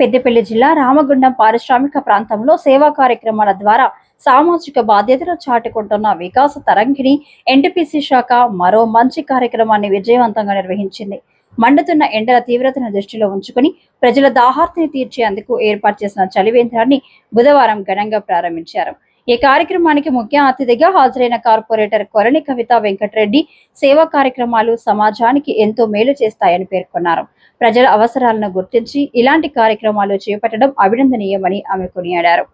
పెద్దపల్లి జిల్లా రామగుండం పారిశ్రామిక ప్రాంతంలో సేవా కార్యక్రమాల ద్వారా సామాజిక బాధ్యతలు చాటుకుంటున్న వికాస తరంగిణి ఎన్టీపీసీ శాఖ మరో మంచి కార్యక్రమాన్ని విజయవంతంగా నిర్వహించింది. మండుతున్న ఎండల తీవ్రతను దృష్టిలో ఉంచుకుని ప్రజల దాహార్తిని తీర్చేందుకు ఏర్పాటు చేసిన చలివేంద్రాన్ని బుధవారం ఘనంగా ప్రారంభించారు. ఈ కార్యక్రమానికి ముఖ్య అతిథిగా హాజరైన కార్పొరేటర్ కొరణి కవిత వెంకటరెడ్డి సేవా కార్యక్రమాలు సమాజానికి ఎంతో మేలు చేస్తాయని పేర్కొన్నారు. ప్రజల అవసరాలను గుర్తించి ఇలాంటి కార్యక్రమాలు చేపట్టడం అభినందనీయమని ఆమె కొనియాడారు.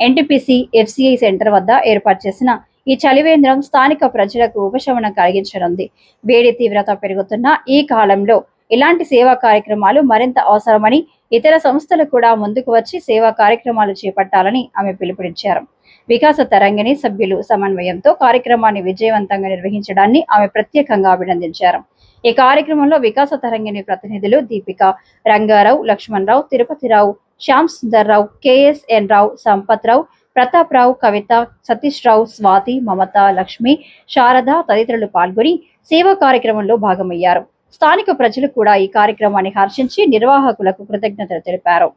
ఎన్టీపీసీ ఎఫ్సిఐ సెంటర్ వద్ద ఏర్పాటు చేసిన ఈ చలివేంద్రం స్థానిక ప్రజలకు ఉపశమనం కలిగించనుంది. వేడి తీవ్రత పెరుగుతున్న ఈ కాలంలో ఇలాంటి సేవా కార్యక్రమాలు మరింత అవసరమని, ఇతర సంస్థలు కూడా ముందుకు వచ్చి సేవా కార్యక్రమాలు చేపట్టాలని ఆమె పిలుపునిచ్చారు. వికాస తరంగిణి సభ్యులు సమన్వయంతో కార్యక్రమాన్ని విజయవంతంగా నిర్వహించడాన్ని ఆమె ప్రత్యేకంగా అభినందించారు. ఈ కార్యక్రమంలో వికాస తరంగిణి ప్రతినిధులు దీపిక, రంగారావు, లక్ష్మణరావు, తిరుపతిరావు, శ్యామ్ సుందర్ రావు, కేఎస్ఎన్ రావు, సంపత్ రావు, ప్రతాప్ రావు, కవిత, సతీష్ రావు, స్వాతి, మమత, లక్ష్మి, శారద తదితరులు పాల్గొని సేవా కార్యక్రమంలో భాగమయ్యారు. స్థానిక ప్రజలు కూడా ఈ కార్యక్రమాన్ని హర్షించి నిర్వాహకులకు కృతజ్ఞతలు తెలిపారు.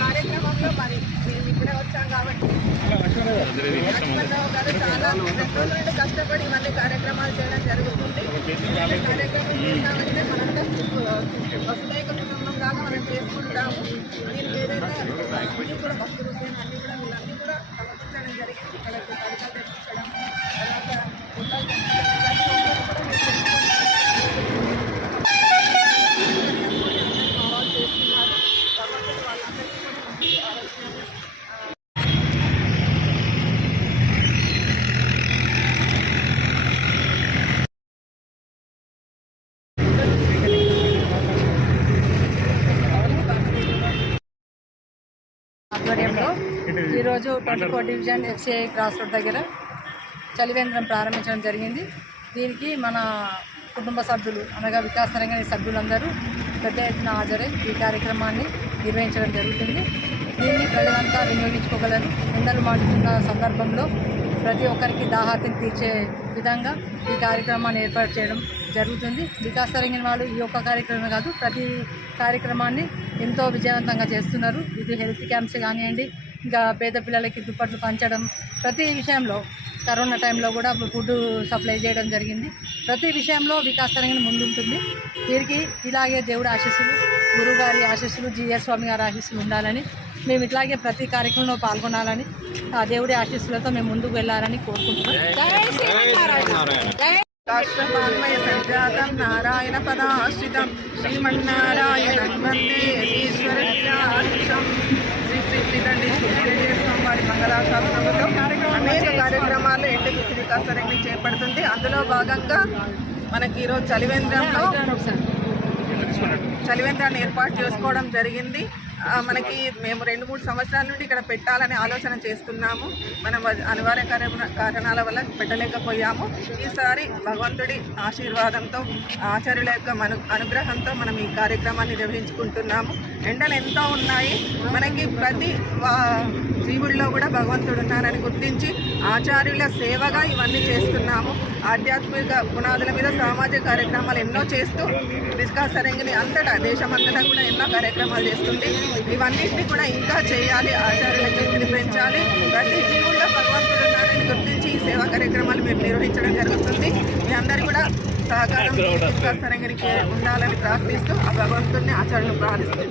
కార్యక్రమంలో మరి మేము ఇప్పుడే వచ్చాం కాబట్టి చాలా కష్టపడి మళ్ళీ కార్యక్రమాలు చేయడం జరుగుతుంది. కార్యక్రమం చేస్తామంటే మనంతా వసుదైక కుటుంబం లాగా మనం చేసుకుంటాము. దీనికి ఏదైతే అన్ని కూడా భక్తులు అన్ని కూడా వీళ్ళన్నీ కూడా సమకూర్చడం జరిగింది. ఇక్కడ పరికలు తెప్పించడం ఆధ్వర్యంలో ఈరోజు 24 డివిజన్ ఎఫ్సిఐ క్రాస్ రోడ్ దగ్గర చలివేంద్రం ప్రారంభించడం జరిగింది. దీనికి మన కుటుంబ సభ్యులు అనగా వికాస తరంగిణి సభ్యులందరూ పెద్ద ఎత్తున హాజరై ఈ కార్యక్రమాన్ని నిర్వహించడం జరుగుతుంది. దీన్ని ప్రజలంతా వినియోగించుకోగలరు. ఎండలు మండుతున్న సందర్భంలో ప్రతి ఒక్కరికి దాహార్తిని తీర్చే విధంగా ఈ కార్యక్రమాన్ని ఏర్పాటు చేయడం జరుగుతుంది. వికాస తరంగిణి వాళ్ళు ఈ ఒక్క కార్యక్రమం కాదు, ప్రతి కార్యక్రమాన్ని ఎంతో విజయవంతంగా చేస్తున్నారు. ఇది హెల్త్ క్యాంప్స్ కానివ్వండి, ఇంకా పేద పిల్లలకి దుప్పట్లు పంచడం, ప్రతి విషయంలో కరోనా టైంలో కూడా ఫుడ్ సప్లై చేయడం జరిగింది. ప్రతి విషయంలో వికాస తరంగిణి ముందుంటుంది. వీరికి ఇలాగే దేవుడి ఆశీస్సులు, గురుగారి ఆశీస్సులు, జిఎస్ స్వామి గారి ఆశీస్సులు ఉండాలని, మేము ఇట్లాగే ప్రతి కార్యక్రమంలో పాల్గొనాలని, ఆ దేవుడి ఆశీస్సులతో మేము ముందుకు వెళ్ళాలని కోరుకుంటున్నాం. రాష్ట్రపాన్మయ సంజాతం నారాయణ పదాశ్రితం శ్రీమన్నారాయణం వందే ఈశ్వరస్యాశిషం. శ్రీ శ్రీ శ్రీదండి స్వామి మంగళాశాసనంలో అనేక కార్యక్రమాలు ఎన్టీపీసీ వికాస తరంగిణి చేపడుతుంది. అందులో భాగంగా మనకి ఈరోజు చలివేంద్రాన్ని ఏర్పాటు చేసుకోవడం జరిగింది. మనకి మేము 2-3 సంవత్సరాల నుండి ఇక్కడ పెట్టాలని ఆలోచన చేస్తున్నాము. మనం అనివార్య కారణాల వల్ల పెట్టలేకపోయాము. ఈసారి భగవంతుడి ఆశీర్వాదంతో, ఆచార్యుల యొక్క అనుగ్రహంతో మనం ఈ కార్యక్రమాన్ని నిర్వహించుకుంటున్నాము. ఎండలు ఎంతో ఉన్నాయి. మనకి ప్రతి జీవుల్లో కూడా భగవంతుడు ఉన్నారని గుర్తించి ఆచార్యుల సేవగా ఇవన్నీ చేస్తున్నాము. ఆధ్యాత్మిక పునాదుల మీద సామాజిక కార్యక్రమాలు ఎన్నో చేస్తూ వికాస తరంగిణి అంతటా దేశమంతటా కూడా ఎన్నో కార్యక్రమాలు చేస్తుంది. ఇవన్నింటినీ కూడా ఇంకా చేయాలి, ఆచార్యుల కీర్తిని పెంచాలి. ప్రతి జీవుల్లో భగవంతుడు ఉన్నారని గుర్తించి ఈ సేవా కార్యక్రమాలు మేము నిర్వహించడం జరుగుతుంది. మీ అందరూ కూడా సహకారం వికాస తరంగిణికి ఉండాలని ప్రార్థిస్తూ ఆ భగవంతుడిని ఆచార్యులను ప్రార్థిస్తూ